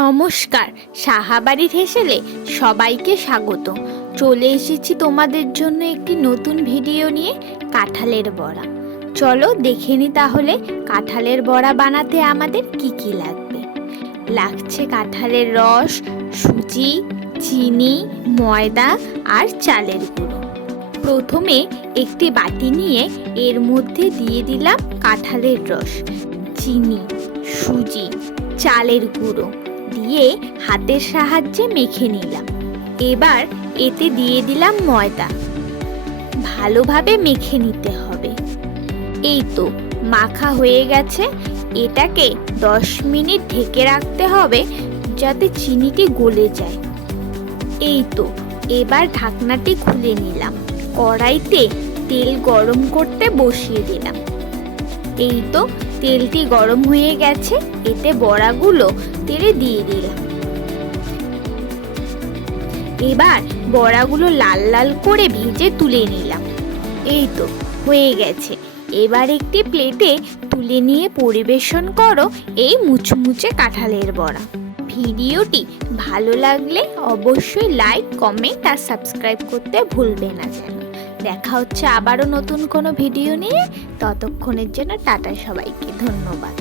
নমস্কার, সাহাবাড়ির হেসেলে সবাইকে স্বাগত। চলে এসেছি তোমাদের জন্য একটি নতুন ভিডিও নিয়ে, কাঁঠালের বড়া। চলো দেখে নি তাহলে কাঁঠালের বড়া বানাতে আমাদের কি কি লাগবে। লাগছে কাঁঠালের রস, সুজি, চিনি, ময়দা আর চালের গুঁড়ো। প্রথমে একটি বাটি নিয়ে এর মধ্যে দিয়ে দিলাম কাঁঠালের রস, চিনি, সুজি, চালের গুঁড়ো দিয়ে হাতের সাহায্যে মেখে নিলাম। এবার এতে দিয়ে দিলাম ময়দা, ভালোভাবে মেখে নিতে হবে। এই তো মাখা হয়ে গেছে। এটাকে 10 মিনিট ঢেকে রাখতে হবে যাতে চিনিটি গলে যায়। এই তো এবার ঢাকনাটি খুলে নিলাম। কড়াইতে তেল গরম করতে বসিয়ে দিলাম। এই তো তেলটি গরম হয়ে গেছে, এতে বড়াগুলো তেলে দিয়ে দিলাম। এবার বড়াগুলো লাল লাল করে ভেজে তুলে নিলাম। এই তো হয়ে গেছে। এবার একটি প্লেটে তুলে নিয়ে পরিবেশন করো এই মুচমুচে কাঁঠালের বড়া। ভিডিওটি ভালো লাগলে অবশ্যই লাইক, কমেন্ট আর সাবস্ক্রাইব করতে ভুলবে না যেন। দেখা হচ্ছে আবারও নতুন কোনো ভিডিও নিয়ে। ততক্ষণের জন্য টাটা সবাইকে, ধন্যবাদ।